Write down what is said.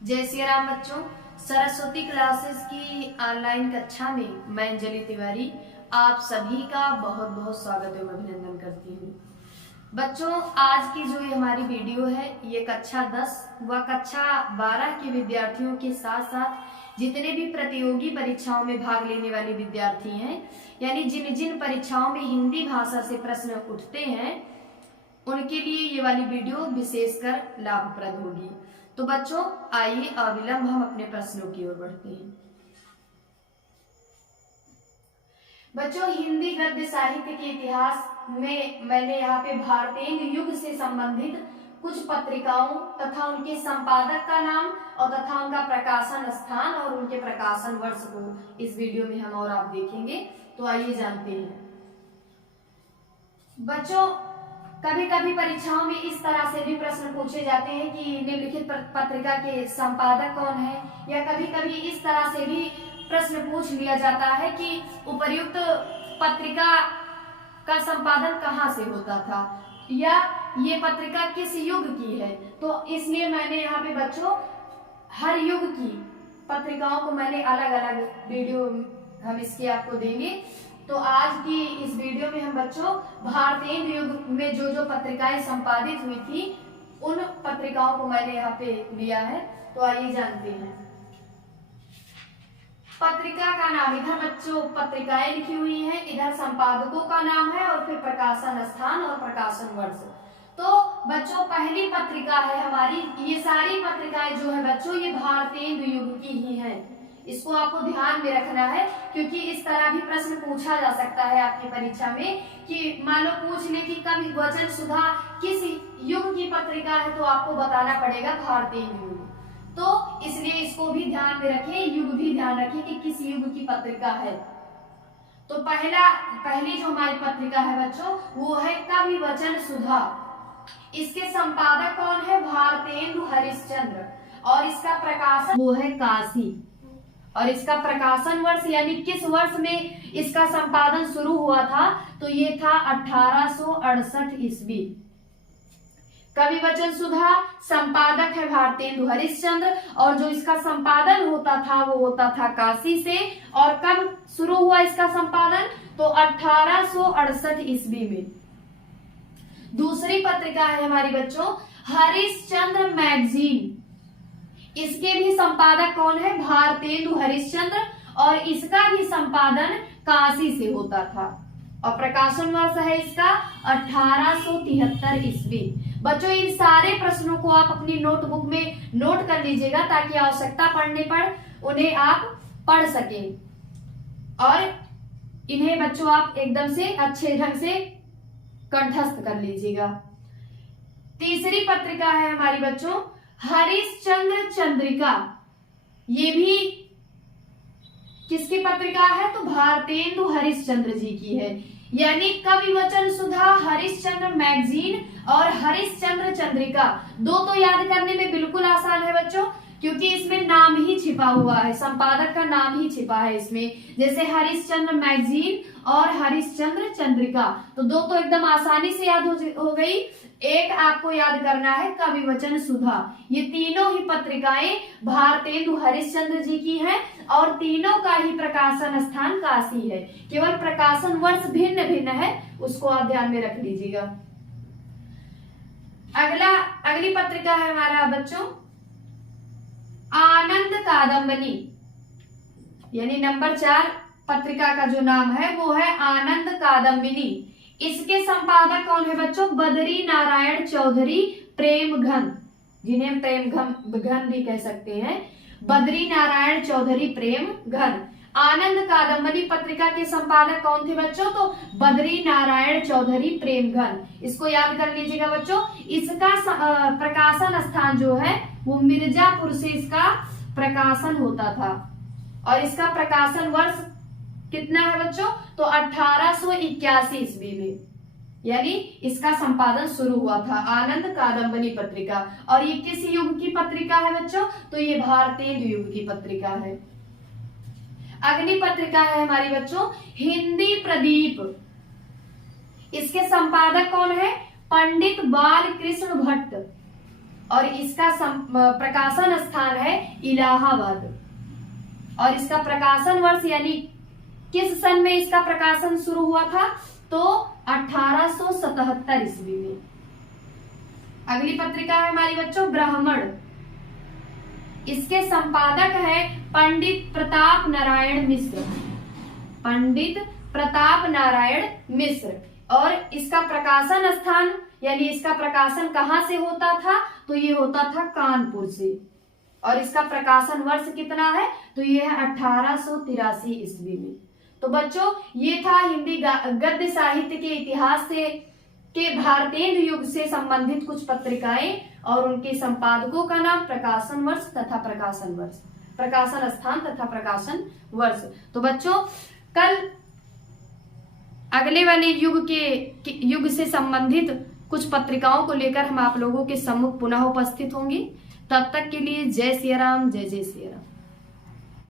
जय श्री राम बच्चों। सरस्वती क्लासेस की ऑनलाइन कक्षा में मैं अंजलि तिवारी आप सभी का बहुत बहुत स्वागत एवं अभिनंदन करती हूँ। बच्चों, आज की जो ये हमारी वीडियो है ये कक्षा 10 व कक्षा 12 के विद्यार्थियों के साथ साथ जितने भी प्रतियोगी परीक्षाओं में भाग लेने वाले विद्यार्थी हैं, यानी जिन जिन परीक्षाओं में हिंदी भाषा से प्रश्न उठते हैं उनके लिए ये वाली वीडियो विशेषकर लाभप्रद होगी। तो बच्चों, आइए अविलंब हम अपने प्रश्नों की ओर बढ़ते हैं। बच्चों, हिंदी गद्य साहित्य के इतिहास में मैंने यहाँ पे भारतेंदु युग से संबंधित कुछ पत्रिकाओं तथा उनके संपादक का नाम और तथा उनका प्रकाशन स्थान और उनके प्रकाशन वर्ष को इस वीडियो में हम और आप देखेंगे। तो आइए जानते हैं। बच्चों, कभी कभी परीक्षाओं में इस तरह से भी प्रश्न पूछे जाते हैं कि निम्नलिखित पत्रिका के संपादक कौन है, या कभी कभी इस तरह से भी प्रश्न पूछ लिया जाता है कि उपर्युक्त पत्रिका का संपादन कहाँ से होता था, या ये पत्रिका किस युग की है। तो इसलिए मैंने यहाँ पे बच्चों हर युग की पत्रिकाओं को मैंने अलग अलग वीडियो हम इसके आपको देंगे। तो आज की इस वीडियो में हम बच्चों भारतेंदु युग में जो जो पत्रिकाएं संपादित हुई थी उन पत्रिकाओं को मैंने यहाँ पे लिया है। तो आइए जानते हैं। पत्रिका का नाम, इधर बच्चों पत्रिकाएं लिखी हुई हैं, इधर संपादकों का नाम है और फिर प्रकाशन स्थान और प्रकाशन वर्ष। तो बच्चों पहली पत्रिका है हमारी, ये सारी पत्रिकाएं जो है बच्चों ये भारतेंदु युग की ही हैं। इसको आपको ध्यान में रखना है, क्योंकि इस तरह भी प्रश्न पूछा जा सकता है आपकी परीक्षा में कि मान लो पूछ ले कि कवि वचन सुधा किस युग की पत्रिका है, तो आपको बताना पड़ेगा भारतेंदु युग। तो इसलिए इसको भी ध्यान में रखें, युग भी ध्यान रखें कि किस युग की पत्रिका है। तो पहली जो हमारी पत्रिका है बच्चों वो है कवि वचन सुधा। इसके संपादक कौन है? भारतेंदु हरिश्चंद्र। और इसका प्रकाशन वो है काशी। और इसका प्रकाशन वर्ष यानी किस वर्ष में इसका संपादन शुरू हुआ था, तो ये था 1868 ईस्वी। कवि वचन सुधा संपादक है भारतेंदु हरिश्चंद्र, और जो इसका संपादन होता था वो होता था काशी से। और कब शुरू हुआ इसका संपादन? तो 1868 ईस्वी में। दूसरी पत्रिका है हमारी बच्चों हरिश्चंद्र मैगजीन। इसके भी संपादक कौन है? भारतेंदु हरिश्चंद्र, और इसका भी संपादन काशी से होता था। और प्रकाशन वर्ष है इसका 1873 ईस्वी। बच्चों इन सारे प्रश्नों को आप अपनी नोटबुक में नोट कर लीजिएगा ताकि आवश्यकता पड़ने पर उन्हें आप पढ़ सकें, और इन्हें बच्चों आप एकदम से अच्छे ढंग से कंठस्थ कर लीजिएगा। तीसरी पत्रिका है हमारी बच्चों हरिश्चंद्र चंद्रिका। ये भी किसकी पत्रिका है? तो भारतेंदु हरिश्चंद्र जी की है। यानी कवि वचन सुधा, हरिश्चंद्र मैगजीन और हरिश्चंद्र चंद्रिका। दो तो याद करने में बिल्कुल आसान है बच्चों, क्योंकि इसमें नाम ही छिपा हुआ है, संपादक का नाम ही छिपा है इसमें। जैसे हरिश्चंद्र मैगजीन और हरिश्चंद्र चंद्रिका, तो दो तो एकदम आसानी से याद हो गई। एक आपको याद करना है कवि वचन सुधा। ये तीनों ही पत्रिकाएं भारतेंदु हरिश्चंद्र जी की हैं और तीनों का ही प्रकाशन स्थान काशी है। केवल प्रकाशन वर्ष भिन्न भिन्न है, उसको आप ध्यान में रख लीजिएगा। अगली पत्रिका है हमारा बच्चों आनंद कादम्बनी। यानी नंबर 4 पत्रिका का जो नाम है वो है आनंद कादम्बिनी। इसके संपादक कौन है बच्चों? बद्री नारायण चौधरी प्रेमघन, जिन्हें प्रेमघन भी कह सकते हैं। बद्री नारायण चौधरी प्रेमघन। आनंद कादम्बनी पत्रिका के संपादक कौन थे बच्चों? तो बद्री नारायण चौधरी प्रेमघन। इसको याद कर लीजिएगा बच्चों। इसका प्रकाशन स्थान जो है वो मिर्जापुर से इसका प्रकाशन होता था, और इसका प्रकाशन वर्ष कितना है बच्चों? तो 1881 ईस्वी में, यानी इसका संपादन शुरू हुआ था आनंद कादम्बनी पत्रिका। और ये किस युग की पत्रिका है बच्चों? तो ये भारतेंदु युग की पत्रिका है। अगली पत्रिका है हमारी बच्चों हिंदी प्रदीप। इसके संपादक कौन है? पंडित बालकृष्ण भट्ट। और इसका प्रकाशन स्थान है इलाहाबाद। और इसका प्रकाशन वर्ष यानी किस सन में इसका प्रकाशन शुरू हुआ था, तो 1877 ईस्वी में। अगली पत्रिका है हमारी बच्चों ब्राह्मण। इसके संपादक है पंडित प्रताप नारायण मिश्र। पंडित प्रताप नारायण मिश्र। और इसका प्रकाशन स्थान यानी इसका प्रकाशन कहाँ से होता था, तो ये होता था कानपुर से। और इसका प्रकाशन वर्ष कितना है, तो ये है 1883 ईस्वी में। तो बच्चों ये था हिंदी गद्य साहित्य के इतिहास से के भारतेंदु युग से संबंधित कुछ पत्रिकाएं और उनके संपादकों का नाम, प्रकाशन वर्ष तथा प्रकाशन वर्ष, प्रकाशन स्थान तथा प्रकाशन वर्ष। तो बच्चों कल अगले वाले युग से संबंधित कुछ पत्रिकाओं को लेकर हम आप लोगों के सम्मुख पुनः उपस्थित होंगे। तब तक के लिए जय सिया राम, जय जय सिया राम।